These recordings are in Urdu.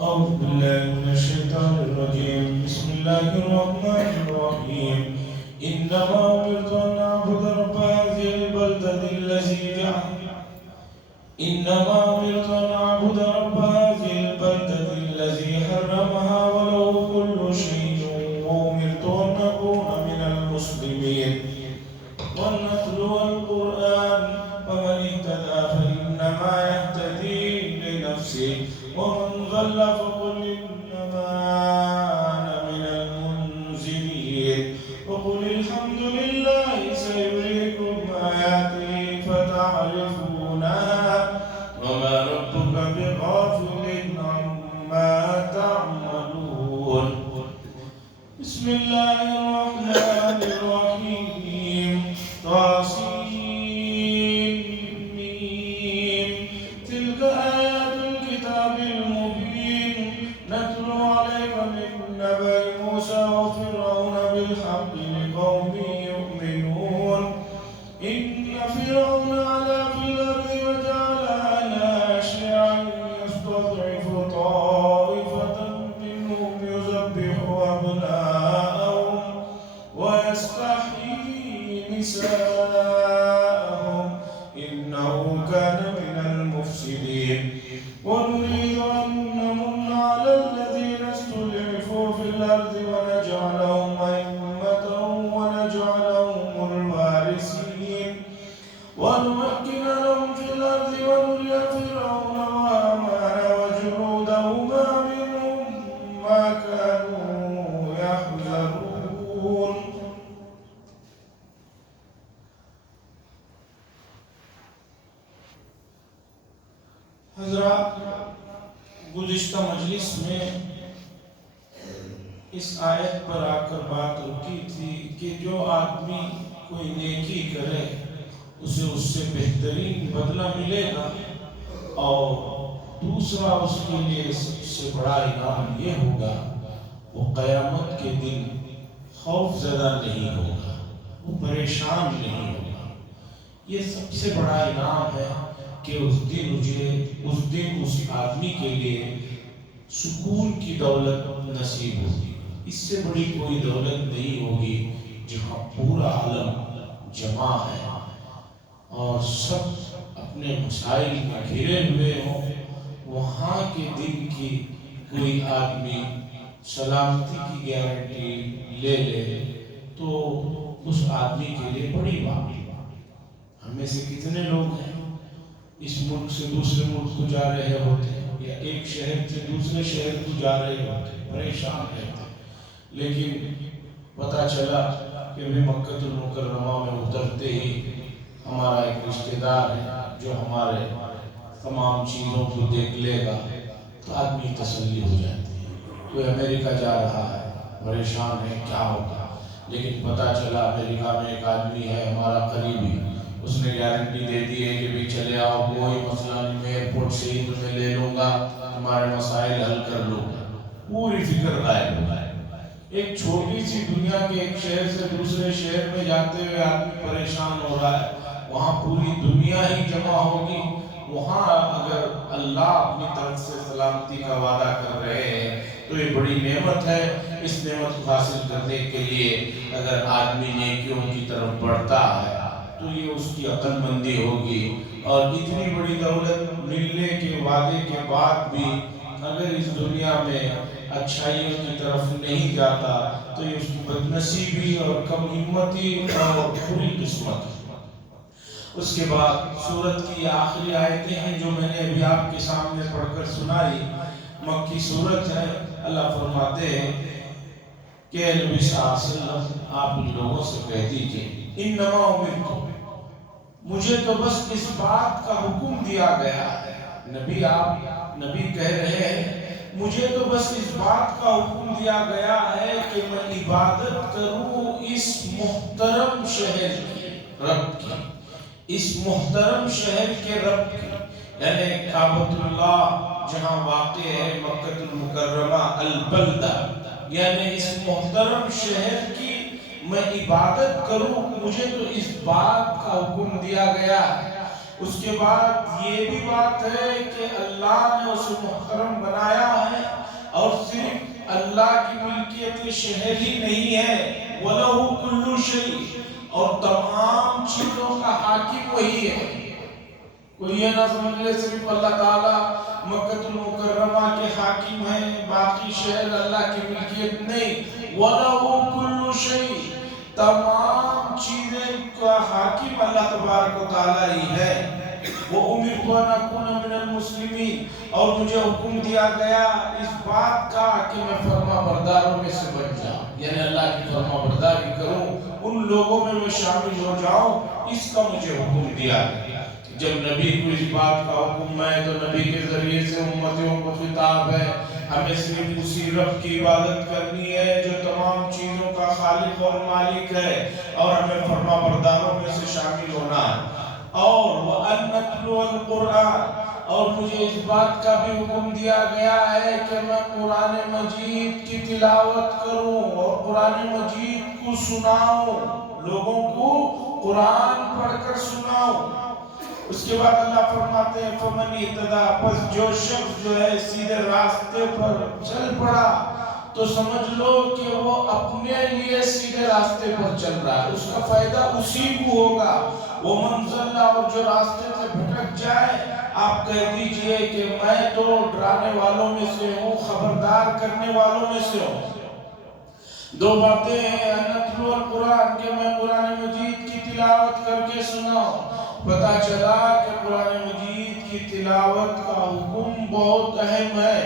أعوذ بالله من الشيطان الرجيم. بسم الله الرحمن الرحيم. إنما أمرت أن أعبد رب هذه البلدة الذي جعل إنما أمرت أن أعبد رب هذه البلدة الذي حرمها وله كل شيء وأمرت أن أكون من المسلمين وأن أتلو القرآن فمن اهتدى فإنما يهتدي لنفسه ومن ضل فقل إنما أنا من المنذرين وقل الحمد لله سيريكم آياته فتعرفونها وما ربك بغافل عما تعملون. بسم الله الرحمن الرحيم. طاسين. تلك آيات الكتاب المبين نتلو عليك من نبأ موسى وفرعون بالحق لقوم يؤمنون. إن فرعون علا في الأرض وجعل أهلها شيعا يستضعف طائفة منهم يذبح أبناءهم ويستحيي نساءهم إنه كان من المفسدين. ونريد أن نمن على الذين استضعفوا في الأرض ونجعلهم أئمة ونجعلهم الوارثين ونمكن لهم في الأرض ونري فرعون وهامان وجنودهما منهم ما كانوا يحذرون. حضرات، گزشتہ مجلس میں اس آیت پر آ کر بات رکی تھی کہ جو آدمی کوئی نیکی کرے اسے اس سے بہترین بدلہ ملے گا، اور دوسرا اس کے لیے سب سے بڑا انعام یہ ہوگا وہ قیامت کے دن خوف زدہ نہیں ہوگا، وہ پریشان نہیں ہوگا۔ یہ سب سے بڑا انعام ہے کہ اس دن اس آدمی کے لیے سکون کی دولت نصیب ہوگی۔ اس سے بڑی کوئی دولت نہیں ہوگی جہاں پورا عالم جمع ہے اور سب اپنے مسائل میں گھرے ہوئے ہوں، وہاں کے دن کی کوئی آدمی سلامتی کی گارنٹی لے لے تو اس آدمی کے لیے بڑی بات ہے۔ ہمیں سے کتنے لوگ ہیں اس ملک سے دوسرے ملک کو جا رہے ہوتے ہیں یا ایک شہر سے دوسرے شہر کو جا رہے ہوتے ہیں، پریشان رہتے ہیں، لیکن پتہ چلا کہ بھی مکہ المکرمہ میں اترتے ہی ہمارا ایک رشتہ دار ہے جو ہمارے تمام چیزوں کو دیکھ لے گا تو آدمی تسلی ہو جاتی ہے۔ کوئی امریکہ جا رہا ہے، پریشان ہے کیا ہوگا، لیکن پتہ چلا امریکہ میں ایک آدمی ہے ہمارا قریبی، اس نے گارنٹی دے دی ہے کہ بھی چلے آؤ، کوئی مسئلہ نہیں، میں ایئرپورٹ سے ہی تمہیں لے لوں گا، تمہارے مسائل حل کر لوں گا۔ پوری فکر غائب ہو جائے۔ ایک چھوٹی سی دنیا کے ایک شہر سے دوسرے شہر میں جاتے ہوئے آدمی پریشان ہو رہا ہے، وہاں پوری دنیا ہی جمع ہوگی۔ وہاں اگر اللہ اپنی طرف سے سلامتی کا وعدہ کر رہے ہیں تو یہ بڑی نعمت ہے۔ اس نعمت کو حاصل کرنے کے لیے اگر آدمی نیکیوں کی طرف بڑھتا ہے تو یہ اس کی عقل مندی ہوگی، اور اتنی بڑی دولت ملنے کے وعدے کے بعد بھی اگر اس دنیا میں اچھائیوں کی طرف نہیں جاتا تو یہ اس کی بدنصیبی اور کم ہمتی اور بری قسمت ہے۔ اس کے بعد سورت کی آخری آیتیں ہیں جو میں نے ابھی آپ کے سامنے پڑھ کر سنائی، مکی سورت ہے۔ اللہ فرماتے ہیں کہ نبی صلی اللہ علیہ وسلم آپ ان لوگوں سے کہہ دیجئے انما امرت، مجھے تو بس اس بات کا حکم دیا گیا ہے۔ نبی کہہ رہے ہیں مجھے تو بس اس بات کا حکم دیا گیا ہے کہ میں عبادت کروں اس محترم شہر کی، رب کی، اس محترم شہر کے رب کی، یعنی کعبۃ اللہ جہاں واقع ہے مکہ المکرمہ البلدہ، یعنی اس محترم شہر کی میں عبادت کروں۔ مجھے تو اس بات کا حکم دیا گیا ہے۔ اس کے بعد یہ بھی بات ہے کہ اللہ نے اسے محترم بنایا ہے، اور صرف اللہ کی ملکیت شہر ہی نہیں ہے، وَلَهُ كُلُّ شَيْءٍ، اور تمام چیزوں کا حاکم وہی ہے۔ کوئی یہ نہ سمجھ لے صرف اللہ تعالیٰ مکہ المکرمہ کے حاکم ہیں، باقی شہر اللہ کی ملکیت نہیں۔ وَلَهُ كُلُّ شَيْءٍ، تمام چیزیں کا حاکم اللہ تبارک و تعالیٰ ہی ہے۔ وَأُمِرْتُ أَنْ أَكُونَ مِنَ الْمُسْلِمِينَ، اور مجھے حکم دیا گیا اس بات کا کہ میں فرما برداروں میں سے بن جاؤں، یعنی اللہ کی فرما برداری کروں، ان لوگوں میں شامل ہو جاؤں، اس کا مجھے حکم دیا گیا۔ جب نبی کو اس بات کا حکم ہے تو نبی کے ذریعے سے امتیوں کو خطاب ہے، ہمیں صرف اسی رب کی عبادت کرنی ہے جو تمام چیزوں کا خالق اور مالک ہے، اور ہمیں فرما برداروں میں سے شامل ہونا ہے۔ اور وَأَن نَتْلُوَ الْقُرْآنَ، اور مجھے اس بات کا بھی حکم دیا گیا ہے کہ میں قرآن مجید کی تلاوت کروں اور قرآن مجید کو سناؤں، لوگوں کو قرآن پڑھ کر سناؤں۔ اس کے بعد اللہ فرماتے ہیں فَمَنِ اهْتَدَىٰ، پس جو شخص جو ہے سیدھے راستے پر چل پڑا تو سمجھ لو کہ وہ اپنے لیے سیدھے راستے پر چل رہا ہے، اس کا فائدہ اسی کو ہوگا۔ وَمَنْ ضَلَّ، اور جو راستے سے بھٹک جائے، آپ کہہ دیجئے کہ میں تو ڈرانے والوں میں سے ہوں، خبردار کرنے والوں میں سے ہوں۔ دو باتیں ہیں، نتلو القرآن، کہ میں قرآن مجید کی تلاوت کر کے سناؤں۔ پتہ چلا کہ قرآن مجید کی تلاوت کا حکم بہت اہم ہے،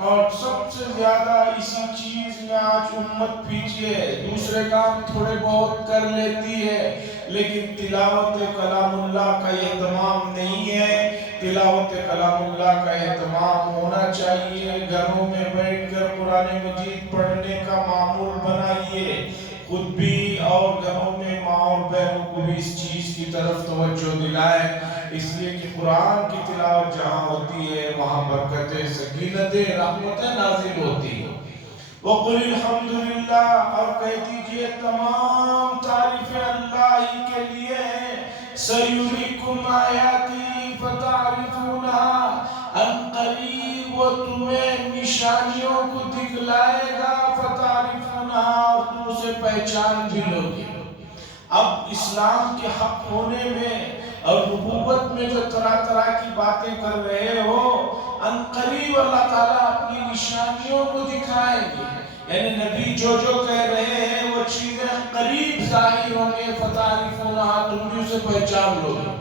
اور سب سے زیادہ اسی چیز میں آج امت پیچھے ہے، دوسرے کام تھوڑے بہت کر لیتی ہے، لیکن تلاوت کلام اللہ کا اہتمام نہیں ہے۔ تلاوت کلام اللہ کا اہتمام ہونا چاہیے، گھروں میں بیٹھ کر قرآن مجید پڑھنے کا معمول بنائیے، خود بھی اور گھروں میں ماں اور بہنوں کو بھی اس چیز کی طرف توجہ دلائیں، اس لیے کہ قرآن کی تلاوت جہاں ہوتی ہے وہاں برکتیں، سکینتیں، رحمتیں نازل ہوتی ہیں۔ وَقُلِ الْحَمْدُ لِلَّهِ، اور کہہ دیجئے تمام تعریفیں اللہ ہی کے لیے ہیں۔ سَيُرِيكُمْ آيَاتِهِ فَتَعْرِفُونَهَا، ان قریب وہ تمہیں نشانیوں کو دکھلائے گا، فَتَعْرِفُونَهَا، اور تم اسے پہچان بھی لوگے۔ اب اسلام کے حق ہونے میں اور نبوت میں جو طرح طرح کی باتیں کر رہے ہو، ان قریب اللہ تعالیٰ اپنی نشانیوں کو دکھائیں گے، یعنی نبی جو جو کہہ رہے ہیں وہ چیزیں قریب ظاہر ہوں گے، فتعرفونہا، تم بھی اسے پہچان لو گے۔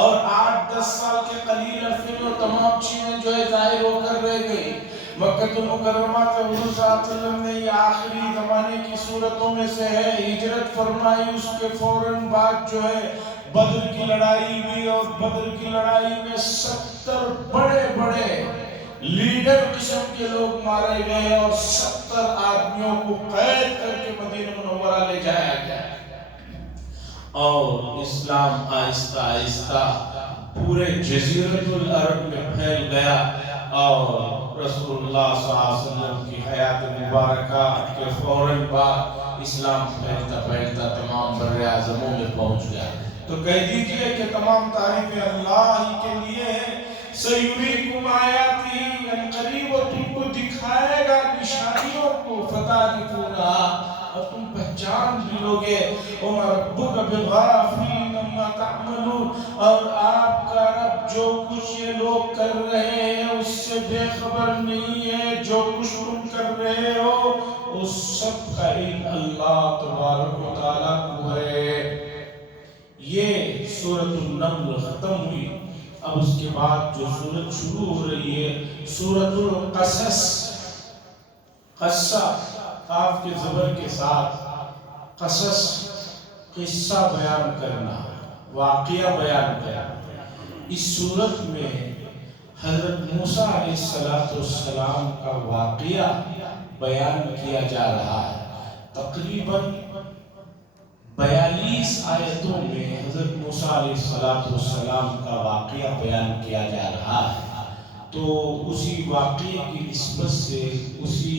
اور 8-10 سال کے قلیل عرصے میں تمام چیزیں جو ہے ظاہر ہو کر رہ گئی۔ مکہ المکرمہ سے حضور صلی اللہ علیہ وسلم نے یہ آخری زمانے کی صورتوں میں سے ہے، ہجرت فرمائی، اس کے فوراً بعد جو ہے بدر کی لڑائی ہوئی، اور بدر کی لڑائی میں 70 بڑے بڑے لیڈر قسم کے لوگ مارے گئے، اور 70 آدمیوں کو قید کر کے مدینہ منورہ لے جایا گیا، اور اسلام آہستہ آہستہ پورے جزیرۃ العرب میں پھیل گیا، اور رسول اللہ صلی اللہ علیہ وسلم کی حیات مبارکہ کے فوراً بعد اسلام پھیلتا پھیلتا تمام بر اعظموں میں پہنچ گیا۔ تو کہہ دیجئے کہ تمام تعریفیں اللہ ہی کے لیے ہیں۔ سَيُرِيكُمْ آيَاتِهِ، ان قریب وہ تم کو دکھائے گا نشانیوں کو، فَتَعْرِفُونَهَا، اور تم پہچان بھی لوگے۔ وَمَا رَبُّكَ بِغَافِلٍ عَمَّا تَعْمَلُونَ، اور آپ کا رب جو کچھ یہ لوگ کر رہے ہیں اس سے بے خبر نہیں ہے، جو کچھ تم کر رہے ہو اس سب کا علم اللہ تبارک و تعالیٰ کو ہے۔ یہ سورۃ النمل ختم ہوئی۔ اب اس کے بعد جو سورت شروع ہو رہی ہے سورۃ القصص، قصہ قاف کے زبر کے ساتھ، قصص قصہ بیان کرنا، واقعہ بیان کرنا۔ اس سورت میں حضرت موسیٰ علیہ السلام کا واقعہ بیان کیا جا رہا ہے۔ تقریباً 42 آیتوں میں حضرت موسیٰ علیہ السلام کا واقعہ بیان کیا جا رہا ہے، تو اسی واقعے کی نسبت سے، اسی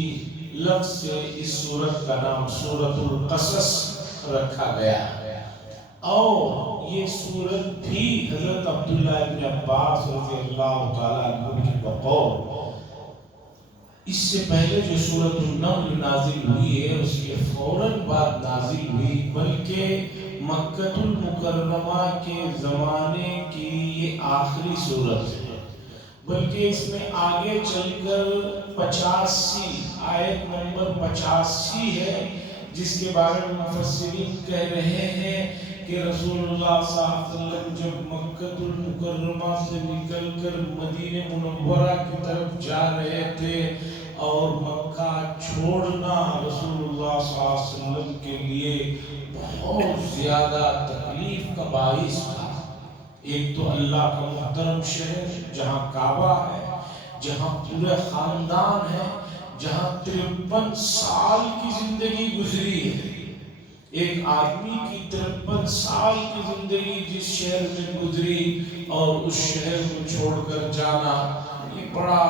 لفظ سے اس سورت کا نام سورۃ القصص رکھا گیا ہے۔ اور یہ سورت بھی حضرت عبداللہ ابن عباس رضی اللہ تعالیٰ عنہ کی بقول اس سے پہلے جو سورۃ النمل نازل ہوئی ہے اس کے فوراً بعد نازل ہوئی، بلکہ مکہ المکرمہ کے زمانے کی یہ آخری سورت ہے، بلکہ اس میں آگے چل کر 85 آیت نمبر 85 ہے، جس کے بارے میں مفسرین کہہ رہے ہیں کہ رسول اللہ صلی اللہ علیہ وسلم جب مکہ المکرمہ سے نکل کر مدینہ منورہ کی طرف جا رہے تھے اور مکہ چھوڑنا رسول اللہ صلی اللہ علیہ وسلم کے لیے بہت زیادہ تکلیف کا باعث تھا۔ ایک تو اللہ کا محترم شہر جہاں کعبہ ہے، جہاں پورے خاندان ہے، جہاں 53 سال کی زندگی گزری ہے، ایک آدمی کی 53 سال کی زندگی جس شہر میں گزری اور اس شہر کو چھوڑ کر جانا یہ بڑا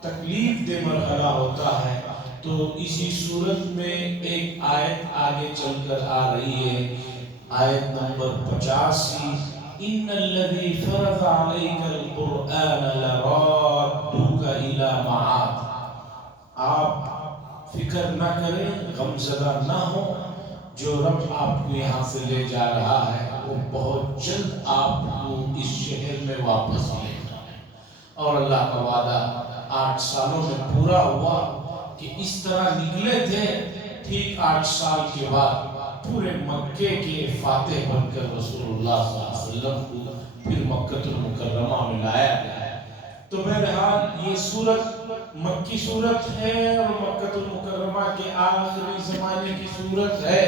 تکلیف دہ مرحلہ ہوتا ہے۔ تو اسی صورت میں ایک آیت آگے چل کر آ رہی ہے، آیت نمبر 85، ان الذی فرض علیک القرآن لرادک الی معاد۔ آپ فکر نہ کریں، غمزدہ نہ ہو، جو رب آپ کو یہاں سے لے جا رہا ہے وہ بہت جلد آپ کو اس شہر میں واپس لے جائے گا۔ اور اللہ کا وعدہ 8 سالوں میں پورا ہوا کہ اس طرح نکلے تھے، ٹھیک 8 سال کے بعد پورے مکے کے فاتح بن کر رسول اللہ صلی اللہ علیہ وسلم کو پھر مکہ المکرمہ میں لایا گیا۔ تو بہرحال یہ سورت مکی سورت ہے اور مکہ المکرمہ کے آخری زمانے کی سورت ہے،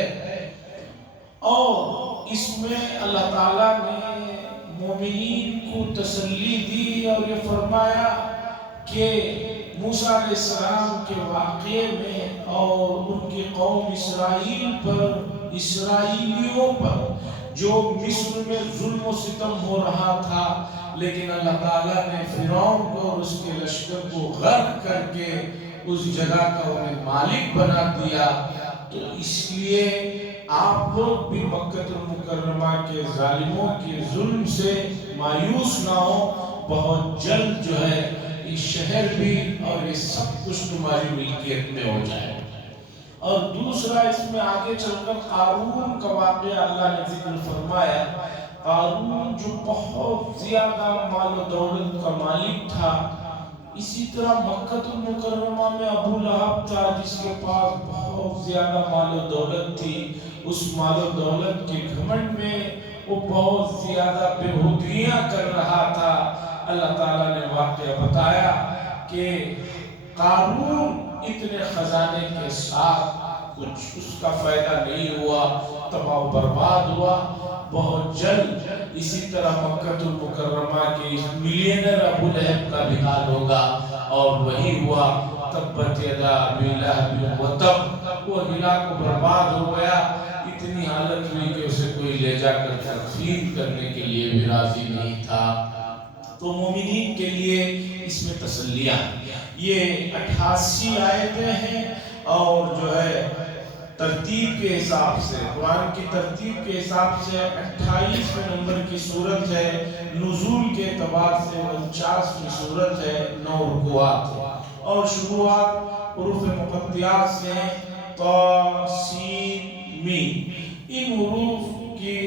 اور اس میں اللہ تعالیٰ نے مومنین کو تسلی دی اور یہ فرمایا کہ موسیٰ علیہ السلام کے واقعے میں اور ان کی قوم اسرائیل پر، اسرائیلیوں پر جو مصر میں ظلم و ستم ہو رہا تھا، لیکن اللہ تعالیٰ نے فرعون کو اور اس کے لشکر کو غرق کر کے اس جگہ کا انہیں مالک بنا دیا۔ تو اس لیے آپ لوگ بھی مکہ المکرمہ کے ظالموں کے ظلم سے مایوس نہ ہو، بہت جلد جو ہے یہ شہر بھی اور یہ سب کچھ تمہاری ملکیت میں ہو جائے۔ اور دوسرا اس میں آگے چل کر قارون کا واقعہ اللہ نے ذکر فرمایا۔ قارون جو بہت زیادہ مال و دولت کا مالک تھا، اسی طرح مکہ المکرمہ میں ابو لہب تھا جس کے پاس بہت زیادہ مال و دولت تھی۔ اس مال و دولت کے گھمنڈ میں وہ بہت زیادہ بےہودگیاں کر رہا تھا۔ اللہ تعالیٰ نے واقعہ بتایا کہ قارون اتنے خزانے کے ساتھ کچھ اس کا فائدہ نہیں ہوا، تباہ و برباد ہوا۔ بہت جلد اسی طرح مکہ المکرمہ کے ملینر ابو لہب کا بھی حال ہوگا، اور وہی ہوا، تبت یدا ابی لہب وتب، وہ ہلاک و برباد ہو گیا۔ اتنی حالت ہوئی کہ اسے کوئی لے جا کر تکفین کرنے کے لیے بھی راضی نہیں تھا۔ تو مومنین کے لیے اس میں تسلیاں، یہ 88 آیتیں ہیں، اور جو ہے ترتیب کے حساب سے، قرآن کی ترتیب کے حساب سے 28ویں نمبر کی صورت ہے، نزول کے اعتبار سے 49ویں صورت ہے، 9 رکوعات ہے، اور شروعات حروف مقطعات سے ہیں، طا سین میم۔ ان حروف کی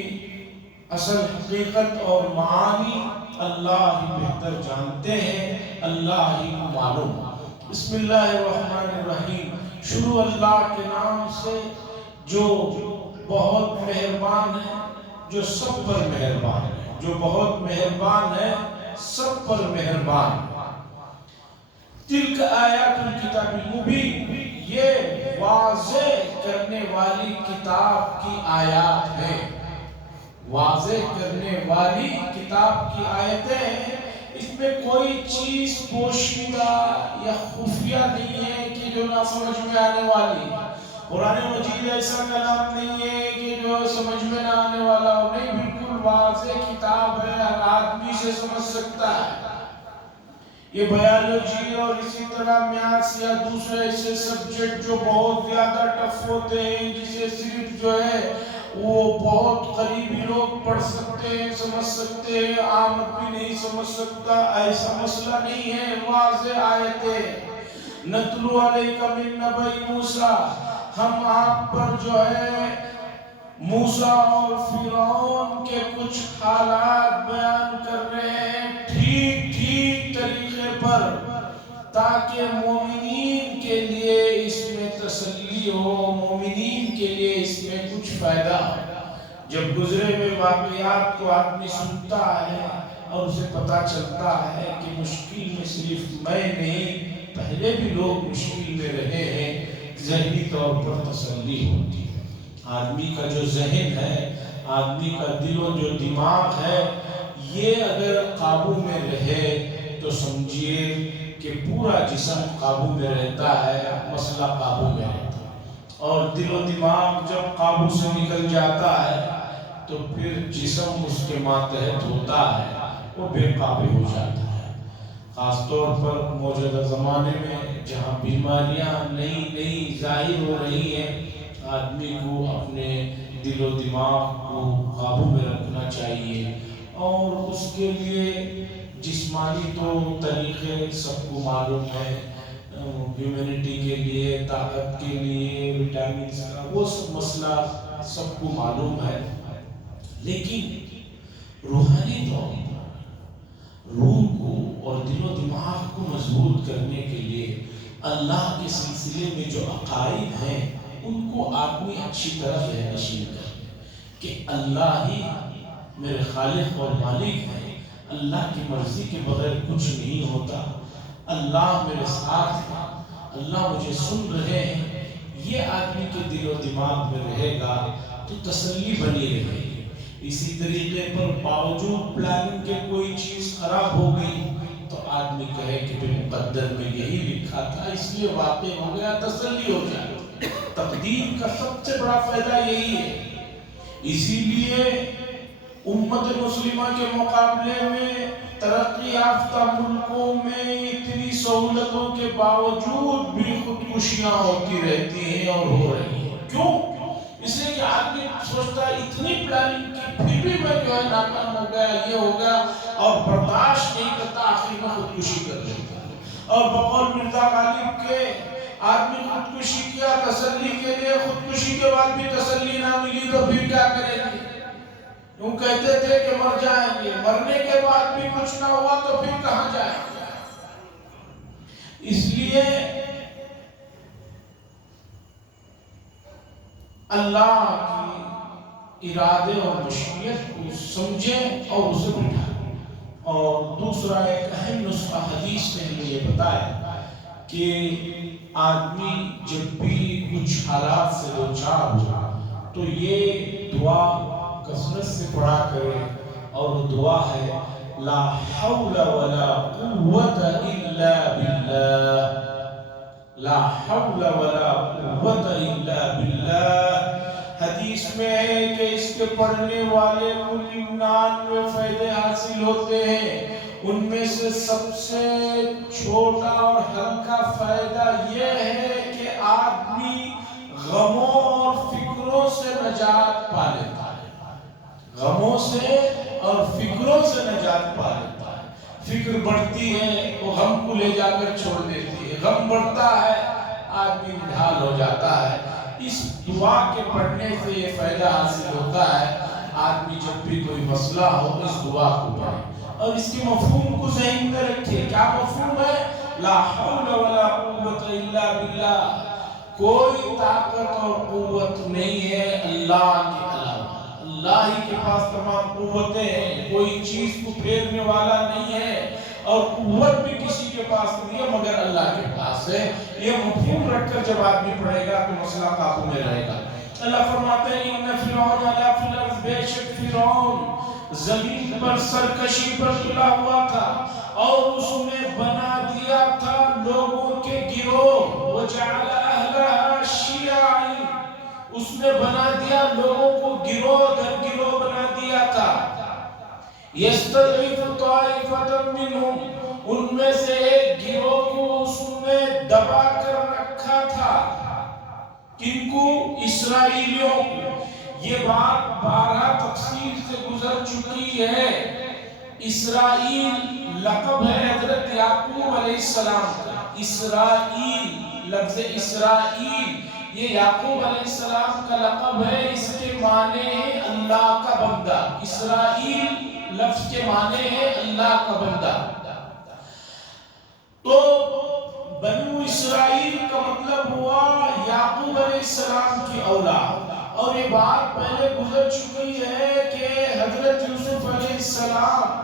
اصل حقیقت اور معانی اللہ ہی بہتر جانتے ہیں، اللہ ہی کو معلوم۔ بسم اللہ الرحمن الرحیم، شروع اللہ کے نام سے جو بہت مہربان ہے، جو سب پر مہربان ہے، جو بہت مہربان ہے، سب پر مہربان۔ تلک آیات الکتاب المبین، یہ واضح کرنے والی کتاب کی آیات ہے، واضح کرنے والی کتاب کی آیتیں ہیں۔ اس میں کوئی چیز پوشیدہ یا خفیہ نہیں ہے کہ جو نہ سمجھ میں آنے والی۔ قرآن مجید ایسا کلام نہیں ہے کہ جو سمجھ میں نہ آنے والا ہو، نہیں، بالکل واضح کتاب ہے، ہر آدمی سے سمجھ سکتا ہے۔ یہ بایولوجی اور اسی طرح میتھس یا دوسرے ایسے سبجیکٹ جو بہت زیادہ ٹف ہوتے ہیں، جسے صرف جو ہے وہ بہت قریبی لوگ پڑھ سکتے ہیں، سمجھ سکتے ہیں، عام بھی نہیں سمجھ سکتا، ایسا مسئلہ نہیں ہے، واضح آیت ہے۔ نتلو علیک من نبأ موسیٰ، ہم آپ پر جو ہے موسیٰ اور فرعون کے کچھ حالات بیان کر رہے ہیں ٹھیک ٹھیک طریقے پر، تاکہ مومنین کے لیے اس میں تسلی ہو، مومنین کے لیے اس میں کچھ فائدہ ہو۔ جب گزرے ہوئے واقعات کو آدمی سنتا ہے اور اسے پتہ چلتا ہے کہ مشکل میں صرف میں نہیں، پہلے بھی لوگ مشکل میں رہے ہیں، ذہنی طور پر تسلی ہوتی ہے۔ آدمی کا جو ذہن ہے، آدمی کا دل و جو دماغ ہے، یہ اگر قابو میں رہے تو سمجھیے کہ پورا جسم قابو میں رہتا ہے، مسئلہ قابو میں رہتا ہے۔ اور دل و دماغ جب قابو سے نکل جاتا ہے تو پھر جسم اس کے ماتحت ہوتا ہے، وہ بے قابو ہو جاتا ہے۔ خاص طور پر موجودہ زمانے میں جہاں بیماریاں نئی نئی ظاہر ہو رہی ہیں، آدمی کو اپنے دل و دماغ کو قابو میں رکھنا چاہیے، اور اس کے لیے جسمانی تو طریقے سب کو معلوم ہے، ہیومینٹی کے لیے، طاقت کے لیے، وٹامنز کا وہ سب مسئلہ سب کو معلوم ہے، لیکن روحانی طور پر روح کو اور دل و دماغ کو مضبوط کرنے کے لیے اللہ کے سلسلے میں جو عقائد ہیں ان کو آدمی اچھی طرح ذہنشین کرے کہ اللہ ہی میرے خالق اور مالک ہے، اللہ کی مرضی کے بغیر کچھ نہیں ہوتا، اللہ میرے ساتھ ہے، اللہ مجھے سن رہے ہیں۔ یہ آدمی کے دل و دماغ میں رہے گا تو تسلی بنی رہے گی۔ اسی طریقے پر باوجود پلاننگ کے کوئی چیز خراب ہو گئی تو آدمی کہے کہ پھر مقدر میں یہی لکھا تھا، اس لیے واقع ہو گیا، تسلی ہو جائے۔ تقدیر کا سب سے بڑا فائدہ یہی ہے۔ اسی لیے امت مسلمہ کے مقابلے میں ترقی یافتہ ملکوں میں اتنی سہولتوں کے باوجود بھی خودکشیاں ہوتی رہتی ہیں اور ہو رہی ہیں۔ کیوں؟ اس لیے کہ آدمی سوچتا ہے اتنی پلاننگ کی پھر بھی میں جو ہے ناکام ہو گیا، یہ ہو گیا، اور برداشت نہیں کرتا، آخر میں خودکشی کر لیتا ہے۔ اور بقول مرزا غالب کے آدمی خودکشی کیا تسلی کے لیے، خودکشی کے بعد بھی تسلی نہ ملی تو پھر کیا کریں گے؟ وہ کہتے تھے کہ مر جائیں گے، مرنے کے بعد بھی کچھ نہ ہوا تو پھر کہاں جائیں گے؟ اس لیے اللہ کی ارادے اور مشیت کو سمجھیں اور اسے بٹھائیں۔ اور دوسرا ایک اہم نسخہ حدیث نے ہمیں یہ بتایا کہ آدمی جب بھی کچھ حالات سے دوچار ہو تو یہ دعا کثرت سے پڑھا کرے، اور وہ دعا ہے لا حول ولا قوة الا باللہ، لا حول ولا قوة الا باللہ۔ حدیث میں ہے کہ اس کے پڑھنے والے کو 99 فائدے حاصل ہوتے ہیں، ان میں سے سب سے چھوٹا اور ہلکا فائدہ یہ ہے کہ آدمی غموں اور فکروں سے نجات پا لیتا ہے، غموں سے اور فکروں سے نجات پا لیتا ہے۔ فکر بڑھتی ہے وہ غم کو لے جا کر چھوڑ دیتی ہے، غم بڑھتا ہے آدمی نڈھال ہو جاتا ہے۔ اس دعا کے پڑھنے سے یہ فائدہ حاصل ہوتا ہے، آدمی جب بھی کوئی مسئلہ ہو اس دعا کو پڑھے اور اس کے مفہوم کو ذہن میں رکھے۔ کیا مفہوم ہے؟ لا حول ولا قوة الا باللہ، کوئی طاقت اور قوت نہیں ہے اللہ کے علاوہ، اللہ ہی کے پاس تمام قوتیں ہیں، کوئی چیز کو پھیرنے والا نہیں ہے، اور قوت بھی کسی کے پاس نہیں ہے مگر اللہ کے پاس ہے۔ یہ مفہوم رکھ کر جب آدمی پڑھے گا تو مسئلہ قابو میں رہے گا۔ اللہ فرماتے ہیں ان فرعون علا فی الارض، بے شک فرعون زمین پر سرکشی پر تلا ہوا تھا اور اس نے بنا دیا تھا لوگوں کے گروہ، وجعل اہلہا شیعا، اس نے بنا دیا لوگوں کو گروہ در گروہ بنا دیا تھا۔ یستضعف طائفۃ منہم، ان میں سے ایک گروہ کو اس نے دبا کر رکھا تھا۔ کن کو؟ اسرائیلیوں کو۔ یہ بات 12 تفسیر سے گزر چکی ہے۔ اسرائیل لقب ہے حضرت یعقوب علیہ السلام کا۔ اسرائیل، لفظ اسرائیل یہ یعقوب علیہ السلام کا لقب ہے، اس کے معنی ہے اللہ کا بندہ۔ اسرائیل لفظ کے معنی ہے اللہ کا بندہ۔ تو بنو اسرائیل کا مطلب ہوا یعقوب علیہ السلام کی اولاد۔ اور یہ بات پہلے گزر چکی ہے کہ حضرت یوسف علیہ السلام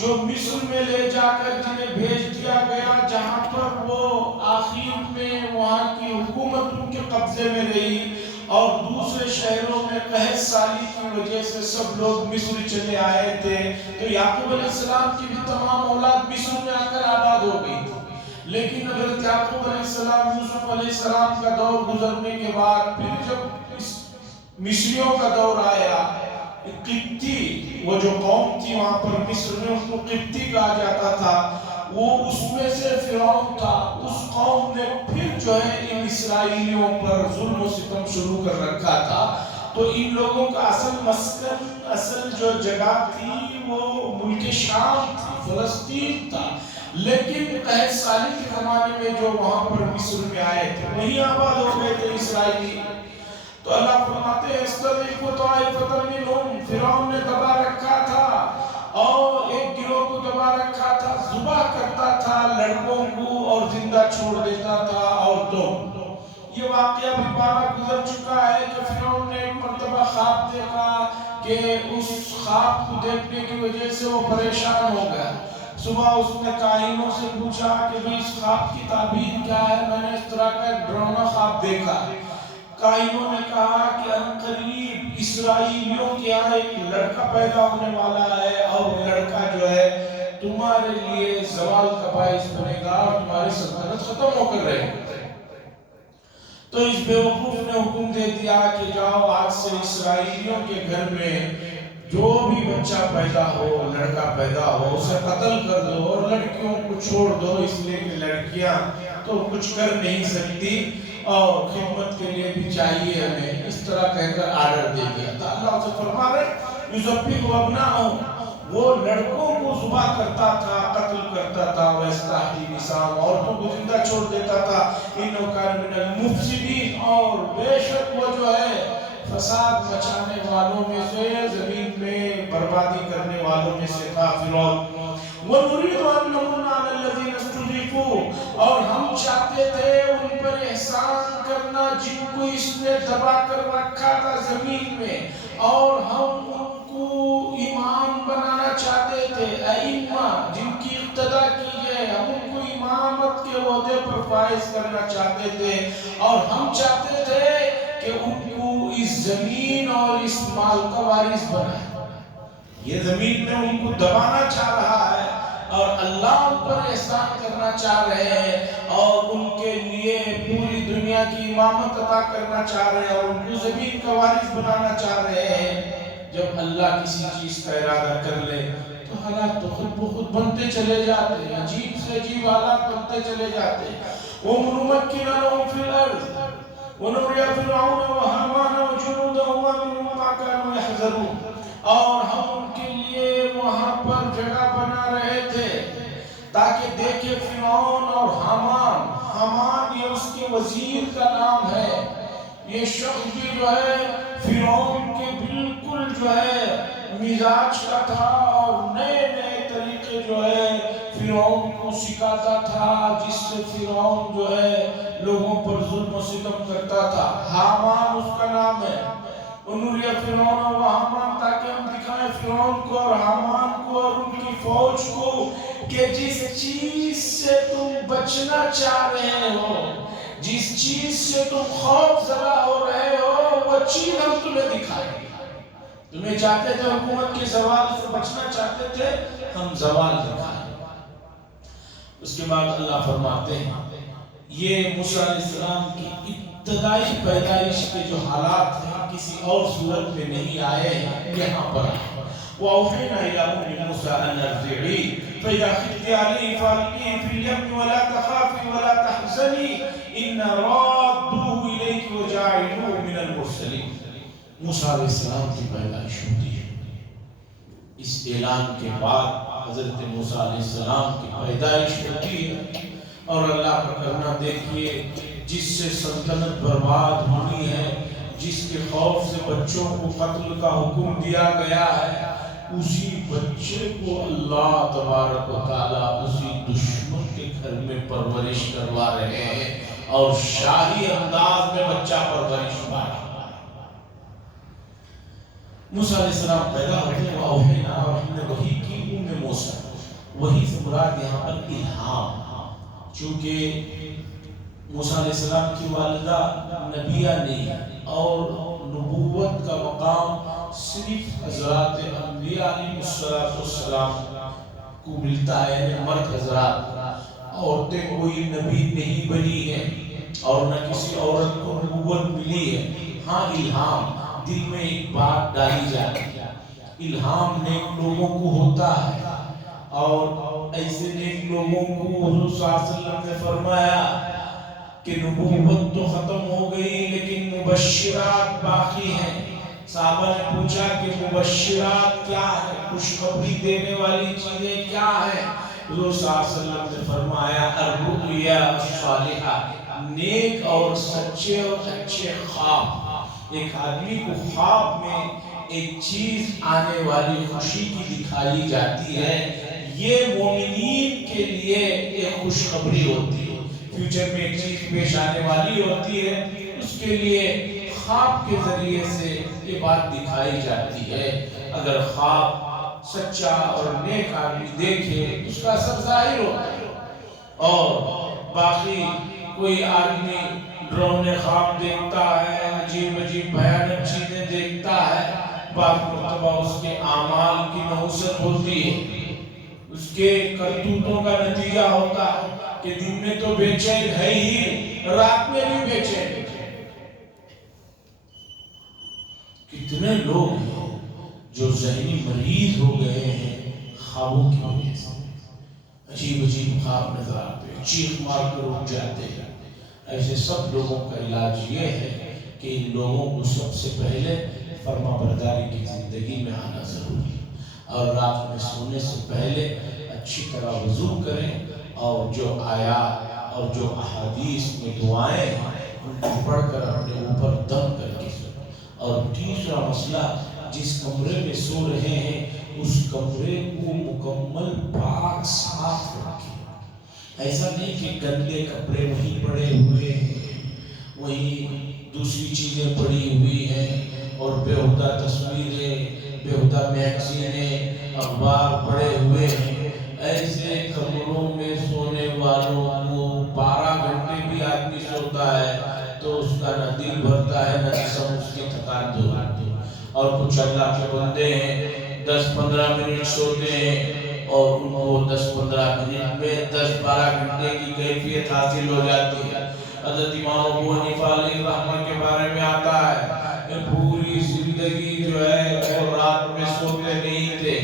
جو مصر میں لے جا کر جنہیں بھیج دیا گیا، جہاں پر وہ آخر میں وہاں کی حکومت ان کے قبضے میں رہی، اور دوسرے شہروں میں قحط سالی کی وجہ سے سب لوگ مصر چلے آئے تھے، تو یعقوب علیہ السلام کی بھی تمام اولاد مصر میں آ کر آباد ہو گئی تھی۔ لیکن حضرت یعقوب علیہ السلام، یوسف علیہ السلام کا دور گزرنے کے بعد پھر جب مصریوں کا دور آیا، قبطی وہ جو قوم تھی وہاں پر مصر میں، اس کو قبطی کہا جاتا تھا، وہ اس میں سے فرعون تھا۔ اس قوم نے پھر جو ہے ان اسرائیلیوں پر ظلم و ستم شروع کر رکھا تھا۔ تو ان لوگوں کا اصل مسکن، اصل جو جگہ تھی وہ ملک شام تھی، فلسطین تھا، لیکن قحط سالی کے زمانے میں جو وہاں پر مصر میں آئے تھے وہیں آباد ہو گئے تھے اسرائیلی۔ تو اللہ فرماتے ہیں استضعف طائفۃ منہم، فرعون نے دبا رکھا تھا اور ایک گروہ کو دبا رکھا تھا، ذبح کرتا تھا لڑکوں کو اور زندہ چھوڑ دیتا تھا عورتوں۔ یہ واقعہ بھی بارہ گزر چکا ہے کہ فرعون نے ایک مرتبہ خواب دیکھا کہ اس خواب کو دیکھنے کی وجہ سے وہ پریشان ہو گیا۔ صبح اس نے کاہنوں سے پوچھا کہ بھئی اس خواب کی تعبیر کیا ہے، میں نے اس طرح کا ایک ڈراؤنا خواب دیکھا۔ کاہنوں نے کہا کہ عنقریب اسرائیلیوں کے یہاں ایک لڑکا پیدا ہونے والا ہے، اور لڑکا جو ہے تمہارے لیے زوال کا باعث بنے گا اور تمہاری سلطنت ختم ہو کر رہے گی۔ تو اس بیوقوف نے حکم دے دیا کہ جاؤ آج سے اسرائیلیوں کے گھر میں جو بھی بچہ پیدا ہو، لڑکا پیدا ہو، اسے قتل کر دو اور لڑکیوں کو چھوڑ دو، اس لیے کہ لڑکیاں تو کچھ کر نہیں سکتی اور خدمت کے لیے بھی چاہیے ہمیں، اس طرح کہہ کر آرڈر دے دیا تھا۔ اللہ سے فرما رہے یذبح ابناءہم، وہ لڑکوں کو ذبح کرتا تھا، قتل کرتا تھا، ویستحیی نساءہم، عورتوں کو زندہ چھوڑ دیتا تھا، انہ کان من المفسدین، اور بے شک وہ جو ہے فساد مچانے والوں میں سے، زمین میں بربادی کرنے والوں میں سے تھا فرعون۔ وَنُرِيدُ أَن نَّمُنَّ عَلَى الَّذِينَ اسْتُضْعِفُوا، اور ہم چاہتے تھے ان پر احسان کرنا جن کو اس نے دبا کر رکھا تھا زمین میں، اور ہم ان کو امام بنانا چاہتے تھے، ائمہ جن کی اقتداء کی جائے، ہم ان کو امامت کے عہدے پر فائز کرنا چاہتے تھے، اور ہم چاہتے تھے کہ ان کو اس زمین اور اس مال کا وارث بنائے۔ یہ زمین میں ان کو دبانا چاہ رہا ہے اور اللہ ان پر احسان کرنا چاہ رہے ہیں اور ان کے لیے پوری دنیا کی امامت عطا کرنا چاہ رہے ہیں اور ان کو زمین کا وارث بنانا چاہ رہے ہیں۔ جب اللہ کسی چیز کا ارادہ کر لے تو حالات تو خود بخود بنتے چلے جاتے ہیں، عجیب سے عجیب حالات بنتے چلے جاتے ہیں۔ وَنُمَكِّنَ لَهُمْ فِي الْأَرْضِ وَنُرِيَ فِرْعَوْنَ وَهَامَانَ وَجُنُودَهُمَا مِنْهُمْ مَا كَانُوا يَحْذَرُونَ، اور ہم ان کے لیے وہاں پر جگہ بنا رہے تھے تاکہ دیکھے فرعون اور حامان، حامان یہ اس کے وزیر کا نام ہے، یہ شخص بھی جو ہے فرعون کے بالکل جو ہے مزاج کا تھا اور نئے نئے طریقے جو ہے فرعون کو سکھاتا تھا، جس سے فرعون جو ہے لوگوں پر ظلم و ستم کرتا تھا۔ حامان اس کا نام ہے۔ انوریہ فرعون و حامان، تاکہ ہم دکھائیں فرعون کو اور حامان کو اور ان کی فوج کو کہ جس چیز سے تم بچنا چاہ رہے ہو، جس چیز سے تم خوف زدہ ہو رہے ہو، وہ چیز ہم تمہیں دکھائیں۔ تمہیں چاہتے تھے حکومت کے زوال سے بچنا چاہتے تھے، ہم زوال دکھائیں۔ اس کے بعد اللہ فرماتے ہیں یہ موسیٰ علیہ السلام کی ابتدائی پیدائش کے جو حالات ہیں کسی اور صورت میں نہیں آئے ہیں، یہاں پر وَأَوْحَيْنَا إِلَىٰ أُمِّ مُوسَىٰ أَنْ أَرْضِعِيهِ فَإِذَا خِفْتِ عَلَيْهِ فَأَلْقِيهِ فِي الْيَمِّ وَلَا تَخَافِي وَلَا تَحْزَنِي إِنَّا رَادُّوهُ إِلَيْكِ وَجَاعِلُوهُ مِنَ الْمُرْسَلِينَ۔ موسیٰ علیہ السلام کی پیدائش ہوتی ہے۔ اس اعلان کے بعد حضرت موسیٰ علیہ السلام کی پیدائش ہوتی ہے، اور اللہ کا کرنا دیکھیے، جس سے سلطنت برباد ہوئی ہے، جس کے خوف سے بچوں کو قتل کا حکم دیا گیا ہے، اسی بچے کو اللہ تبارک و تعالیٰ اسی دشمن کے گھر میں پرورش کروا رہے ہیں، اور شاہی انداز میں بچہ پرورش پا رہا ہے۔ موسیٰ علیہ السلام پیدا ہوتے ہیں، وَأَوْحَيْنَا، اور ہم نے وحی کی موسیٰ، وحی سے مراد یہاں پر الہام، چونکہ موسیٰ علیہ السلام کی والدہ نبیہ نہیں، اور نبوت کا مقام صرف حضرات انبیاء علیہ السلام کو ملتا ہے، یعنی مرد حضرات، عورتیں کوئی نبی نہیں بنی ہیں، اور نہ کسی عورت کو نبوت ملی ہے۔ ہاں الہام، دل میں ایک بات ڈالی جاتی ہے، الہام نیک لوگوں کو ہوتا ہے، اور ایسے نیک لوگوں کو حضور صلی اللہ علیہ وسلم نے فرمایا کہ نبوت تو ختم ہو گئی لیکن مبشرات باقی ہیں۔ صحابہ نے پوچھا کہ مبشرات کیا ہے، خوشخبری دینے والی چیزیں کیا ہیں؟ حضور صلی اللہ علیہ وسلم نے فرمایا الرؤیا الصالحہ، نیک اور سچے اور اچھے خواب۔ ایک آدمی کو خواب میں ایک چیز آنے والی خوشی کی دکھائی جاتی ہے، یہ مومنین کے لیے ایک خوشخبری ہوتی ہے۔ فیوچر میں ایک چیز پیش آنے والی ہوتی ہے، اس کے لیے خواب کے ذریعے سے یہ بات دکھائی جاتی ہے۔ اگر خواب سچا اور نیک آدمی دیکھے اس کا اثر ظاہر ہوتا ہے، اور باقی کوئی آدمی ڈراؤنے خواب دیکھتا ہے، عجیب عجیب بھیانک چیزیں دیکھتا ہے، بعض مرتبہ اس کے اعمال کی نحوست ہوتی ہے، اس کے کرتوتوں کا نتیجہ ہوتا ہے کہ دن میں تو بے چین ہے ہی، رات میں بھی بے چین۔ کتنے لوگ ہیں جو ذہنی مریض ہو گئے ہیں خوابوں کی وجہ سے، عجیب عجیب خواب نظر آتے ہیں، چیخ مار کر اٹھ جاتے ہیں۔ ایسے سب لوگوں کا علاج یہ ہے کہ ان لوگوں کو سب سے پہلے فرما برداری کی زندگی میں آنا ضروری ہے، اور رات میں سونے سے پہلے اچھی طرح وضو کریں، اور جو آیات اور جو احادیث میں دعائیں ہیں ان کو پڑھ کر اپنے اوپر دم کر کے سوئیں۔ اور تیسرا مسئلہ، جس کمرے میں سو رہے ہیں اس کمرے کو مکمل پاک صاف رکھیں۔ ایسا نہیں کہ گندے کپڑے وہیں پڑے ہوئے ہیں، وہیں دوسری چیزیں پڑی ہوئی ہیں، اور بےہودہ تصویریں، بےہودہ میگزینیں، اخبار پڑے ہوئے ہیں۔ ایسے کمروں میں سونے والوں کو 12 گھنٹے بھی آدمی سوتا ہے تو اس کا نہ دل بھرتا ہے نہ جسم اس کی تھکان دور ہوتی ہے۔ اور کچھ اللہ کے بندے ہیں 10-15 منٹ سوتے ہیں، اور ان کو 10-15 منٹ میں 10-12 گھنٹے کی کیفیت حاصل ہو جاتی ہے۔ حضرت امام ابو حنیفہ علیہ الرحمہ کے بارے میں آتا ہے کہ پوری زندگی جو ہے وہ رات میں سوتے نہیں تھے،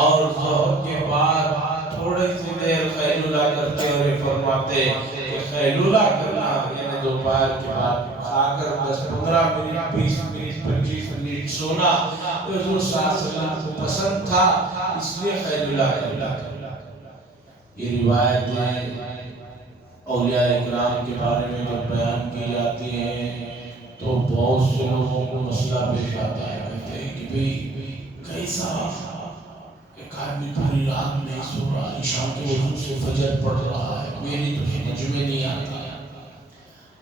اور ظہر کے بعد تھوڑے سی دیر خیلولہ کرتے ہوئے فرماتے کہ خیلولہ کرنا یعنی دوپہر کے بعد کھا کر 10-15 منٹ 20 منٹ 25 منٹ سونا حضور صلی اللہ علیہ وسلم کو پسند تھا، اس لیے خیلولہ کرنا۔ یہ روایتیں اولیاء اکرام کے بارے میں جب بیان کی جاتی ہیں تو بہت سے لوگوں کو مسئلہ پیش آتا ہے، کہتے ہیں کہ بھئی کیسا ایک آدمی پوری رات نہیں سو رہا، عشاء کے وضو سے فجر پڑھ رہا ہے، میری تو سمجھ میں نہیں آتا۔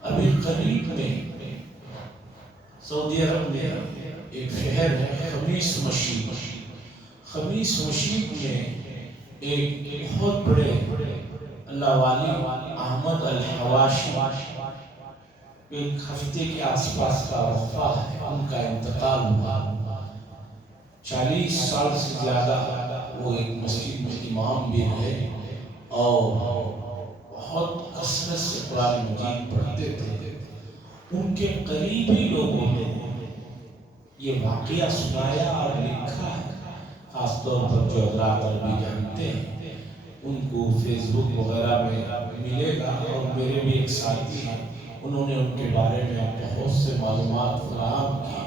ابھی قریب میں سعودی عرب میں ایک شہر ہے خمیس مشیق، خمیس مشیق میں ایک بہت بڑے اللہ والی احمد الحواشی، ایک ہفتے کے آس پاس کا وقفہ ہے، ان کا انتقال ہوا۔ 40 سال سے زیادہ وہ ایک مسجد میں امام بھی رہے، اور بہت کثرت سے قرآن مجید پڑھتے تھے۔ ان کے قریبی لوگوں نے یہ واقعہ سنایا اور لکھا ہے، خاص طور پر جو حضرات عربی جانتے ہیں ان کو فیس بک وغیرہ میں ملے گا، اور میرے بھی ایک ساتھی ہیں انہوں نے ان کے بارے میں بہت سے معلومات فراہم کی۔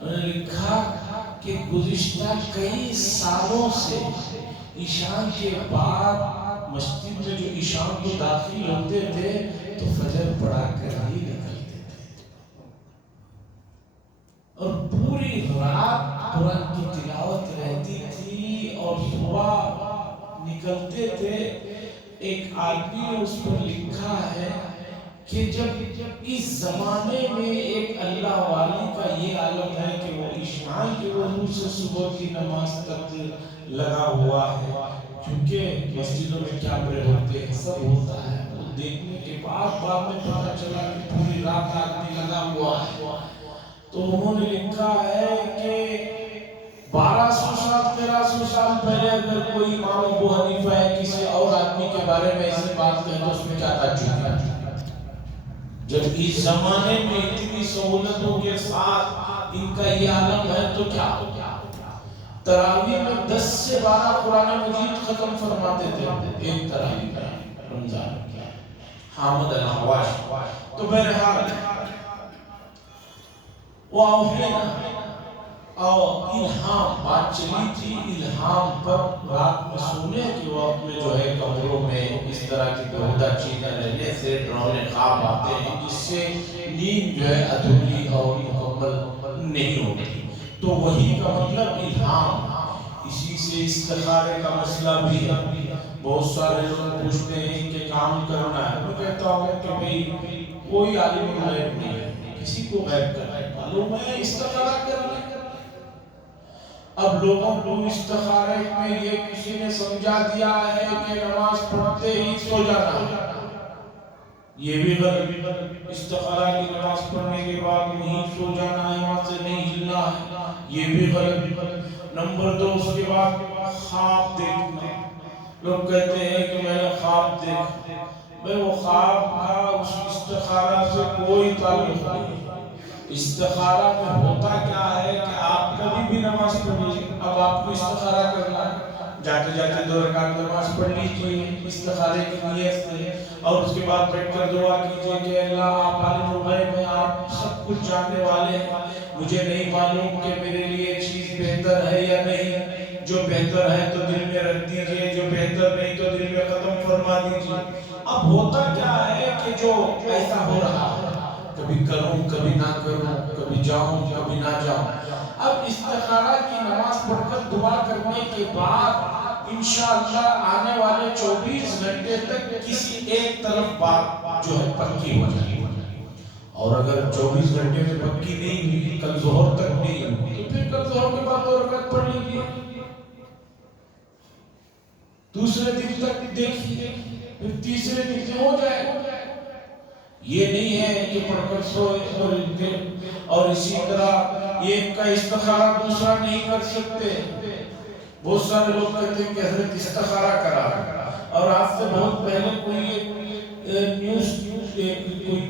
انہوں نے لکھا کہ گزشتہ کئی سالوں سے عشاء کے بعد مسجد میں جو عشاء کو داخل ہوتے تھے تو فجر پڑھا کر ہی نکلتے تھے، اور پوری رات قرآن کی تلاوت رہتی تھی اور صبح نکلتے تھے۔ ایک آدمی نے اس پر لکھا ہے کہ جب اس زمانے میں ایک اللہ والی کا یہ عالم ہے کہ وہ عشاء کے وضو سے صبح کی نماز تک لگا ہوا ہے، کیونکہ مسجدوں میں کیمرے ہوتے ہیں، سب ہوتا ہے، دیکھنے کے بعد میں پتہ چلا کہ پوری رات آدمی لگا ہوا ہے۔ تو انہوں نے لکھا ہے کہ 1200 سال 1300 سال پہلے اگر کوئی امام ابو حنیفہ ہے کسی اور آدمی کے بارے میں ایسے بات کہے تو اس میں کیا تعجب ہے؟ جب اس زمانے میں اتنی سہولتوں کے ساتھ ان کا یہ عالم ہے تو کیا؟ تراویح میں 10 سے 12 قرآن مجید ختم فرماتے تھے ایک تراویح میں رمضان میں، حامد الحواش۔ تو بہرحال اور الہام بات چلی تھی الہام پر، رات میں سونے کے وقت میں جو ہے کمروں میں اس طرح کی بہودہ چیزیں رہنے سے ڈراؤنے خواب آتے ہیں جس سے نیند جو ہے ادھوری اور مکمل نہیں ہوتی، تو وہی کا مطلب الہام۔ اسی سے استخارے کا مسئلہ بھی ہے، بہت سارے لوگ پوچھتے ہیں کہ کام کرنا ہے، میں کہتا ہوں کہ بھئی کوئی عالم غیب نہیں ہے، کسی کو غیب کرنا ہے معلوم ہے، استخارہ کرنا ہے۔ اب لوگوں کو استخارے میں یہ کسی نے سمجھا دیا ہے کہ نماز پڑھتے ہی سو جانا، یہ بھی غلط۔ استخارہ کی نماز پڑھنے کے بعد نہیں سو جانا ہے، وہاں سے نہیں ہلنا ہے، یہ بھی غلط۔ نمبر 2، اس کے بعد خواب دیکھنا۔ لوگ کہتے ہیں کہ میں نے خواب دیکھا، میں وہ خواب کا اس استخارہ سے کوئی تعلق نہیں۔ استخارہ میں ہوتا کیا ہے کہ آپ کبھی بھی نماز پڑھیے، اب آپ کو استخارہ کرنا ہے، جاتے جاتے 2 رکعت نماز پڑھ لیجیے استخارے کی نیت سے، اور اس کے بعد بیٹھ کر دعا کیجیے کہ اللہ آپ عالم الغیب ہیں، آپ سب کچھ جاننے والے ہیں، مجھے نہیں معلوم کہ میرے لیے چیز بہتر ہے یا نہیں، جو بہتر ہے تو دل میں رکھ دیجیے، جو بہتر نہیں تو دل میں ختم فرما دیجیے۔ اب ہوتا کیا ہے کہ جو ایسا ہو رہا ہے، کبھی کروں کبھی نہ کروں، کبھی جاؤں کبھی نہ جاؤں۔ اب استخارہ کی نماز پڑھ کر دعا کرنے کے بعد انشاءاللہ آنے والے 24 گھنٹے تک کسی ایک طرف بات جو ہے پکی ہو جائے گی، اور اگر 24 گھنٹے میں پکی نہیں ہوئی، کل ظہر تک نہیں ہوئی، تو پھر کل ظہر کے بعد 2 رکعت پڑھ لیجیے، دوسرے دن تک دیکھیے، پھر تیسرے دن سے ہو جائے گا۔ یہ نہیں ہے کہ پڑھ کر سوئے اور اسی طرح ایک کا استخارہ دوسرا نہیں کر سکتے۔ بہت سارے لوگ کہتے ہیں کہ حضرت استخارہ کرا، اور آج سے بہت پہلے کوئی نیوز کوئی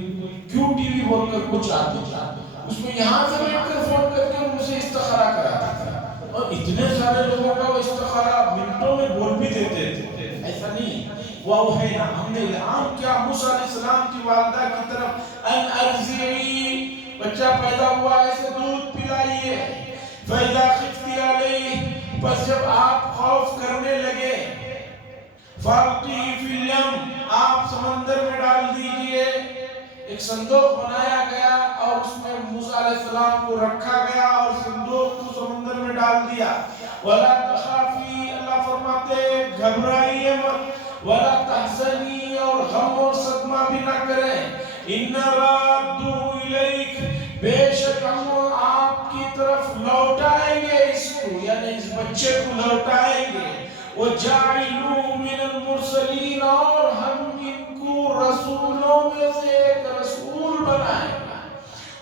کیو ٹی وی بول کر کچھ آتی تھا، اس میں یہاں سے بیٹھ کر فون کر کے مجھے استخارہ کراتا تھا، اور اتنے سارے لوگوں کا وہ استخارہ منٹوں میں بول بھی دیتے تھے۔ ایسا نہیں، وَأَوْحَيْنَا، ہم نے الہام کیا موسیٰ علیہ السلام کی والدہ کی طرف، ان ارضعی، بچہ پیدا ہوا ایسے دودھ پلائیے، فَإِذَا خِفْتِ عَلَيْهِ، پس جب آپ خوف کرنے لگے، فَأَلْقِهِ فِي الْيَمِّ، آپ سمندر میں ڈال دیجئے۔ ایک صندوق بنایا گیا اور اس میں موسیٰ علیہ السلام کو رکھا گیا اور صندوق کو سمندر میں ڈال دیا۔ وَلَا تَخَافِي، اللہ فرماتے گھبرائیے مت، وَلَا تَحْزَنِي، اور غم اور صدمہ بھی نہ کریں، إِنَّ رَادُّهُ إِلَيْكَ، بے شک ہم آپ کی طرف لوٹائیں گے اس کو، یعنی اس بچے کو لوٹائیں گے، وَجَعِلُوا مِنَ الْمُرْسَلِينَ، اور ہم ان کو رسولوں میں سے ایک رسول بنائیں گے۔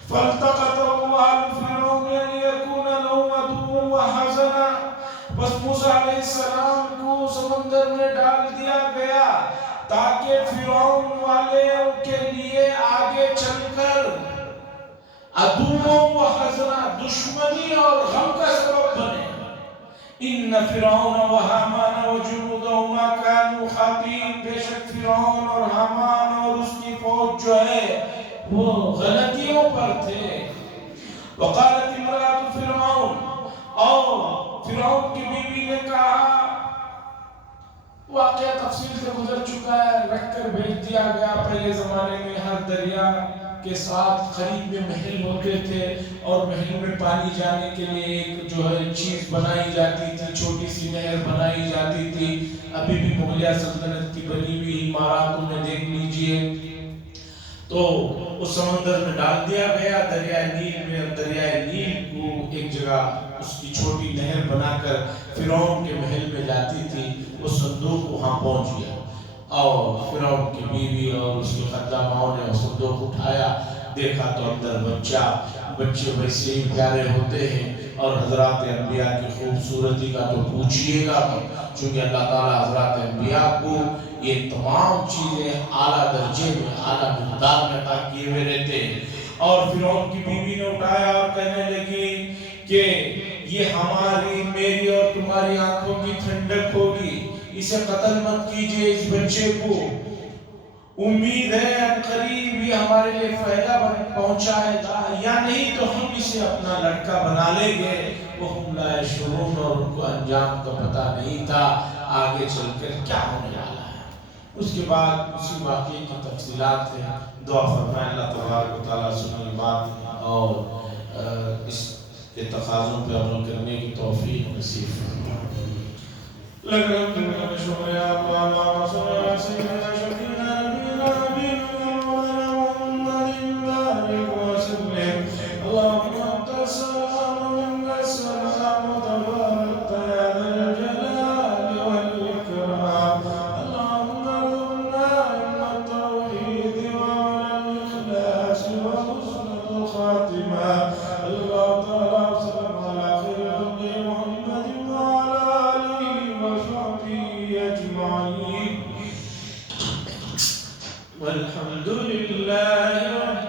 فَالْتَقَطَهُ آلُ فِرْعَوْنَ لِيَكُونَ لَهُمْ عَدُوًّا وَحَزَنًا، بس موسیٰ علیہ السلام کو سمندر میں ڈال دیا گیا تاکہ فرعون والے کے لیے آگے چل کر عدو و حزنا، دشمنی اور غم کا سبب بنے۔ ان فرعون و حامان و جنودهما كانوا خاطئین، بے شک فرعون اور حامان اور اس کی فوج جو ہے وہ غلطیوں پر تھے۔ وقالت امرأة نے کہا واقعہ تفصیل سے گزر چکا ہے، رکھ کر بھیج دیا گیا۔ پہلے زمانے میں ہر دریا کے ساتھ قریب میں محل ہوتے تھے اور محل میں پانی جانے کے لیے ایک جو ہے چیز بنائی جاتی تھی، چھوٹی سی نہر بنائی جاتی تھی۔ ابھی بھی مغلیہ سلطنت کی بنی ہوئی عماراتوں میں دیکھ لیجئے تو اس سمندر میں ڈال دیا گیا دریائے نیل میں، اور دریائے نیل کو ایک جگہ اس کی چھوٹی نہر بنا کر فرعون کے محل میں جاتی تھی۔ وہ صندوق وہاں پہنچ گیا اور فرعون کی بیوی اور اس کے خداماؤں نے وہ صندوق اٹھایا، دیکھا تو اندر بچے ویسے ہی پیارے ہوتے ہیں، اور حضرات انبیاء کی خوبصورتی کا تو پوچھئے گا، چونکہ اللہ تعالیٰ حضرات انبیاء کو یہ تمام چیزیں اعلیٰ درجے میں، اعلیٰ مقدار میں عطا کیے ہوئے رہتے ہیں۔ اور فرعون کی بیوی نے اٹھایا اور کہنے لگی کہ یہ ہماری، میری اور تمہاری آنکھوں کی ٹھنڈک ہوگی، اسے قتل مت کیجئے، اس بچے کو امید ہے قریب ہی ہمارے لیے فائدہ پہنچائے گا، یا نہیں تو ہم اسے اپنا لڑکا بنا لیں گے۔ وَهُمْ لَا يَشْعُرُونَ، اور ان کو انجام کا پتہ نہیں تھا آگے چل کر کیا ہونے والا ہے۔ اس کے بعد اسی واقعے کی تفصیلات ہیں۔ دعا فرمائیں اللہ تبارک و تعالیٰ سنی بات اور اس کے تقاضوں پہ عمل کرنے کی توفیق نصیب فرمائے۔ لَكَ الْحَمْدُ وَالشُّكْرُ يَا رَبَّ اللَّهُ صَلِّ عَلَى سَيِّدِنَا شَفِيعِنَا نَبِيِّنَا وَمَوْلَانَا مُحَمَّدٍ وَبَارِكْ وَسَلِّمْ اللهم أنت السلام ومنك السلام تباركت يا ذا الجلال والإكرام اللهم ارزقنا علم التوحيد وعمل الإخلاص وحسن الخاتمة الله تعالى وسلم على خير خلقه محمد وعلى آله وصحبه أجمعين والحمد لله رب